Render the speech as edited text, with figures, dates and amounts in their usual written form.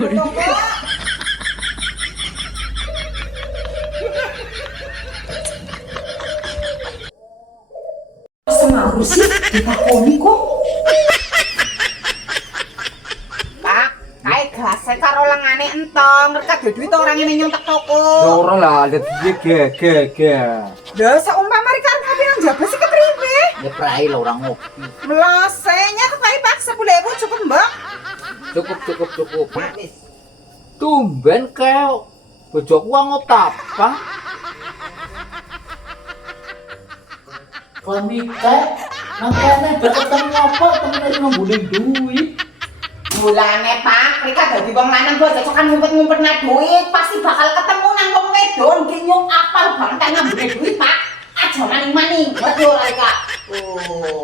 Semau sih dipakoni kok. Pak, kae gase karo lengane entong, rek duwe duit orang ngene nyontek toko. Ya ora lah, lihat dia ge. Lha saumpama mari karo kopi nang jaba sih kepriwe? Ya prai lah orang ngopi. Melosenya kok kae Pak 10.000 cukup, Mbak. Cukup. Tumben kayak bojoku angot apa? Panikah, makanya berketemu apa temen ngomongin duit. Mulane Pak, mereka dadi wong lanang kok cocokan ngumpet-ngumpet nang duit, pasti bakal ketemu nang wong wedon ki nyung apal banget nang duit Pak. Aja maning-maning, betul ora Kak. Oh.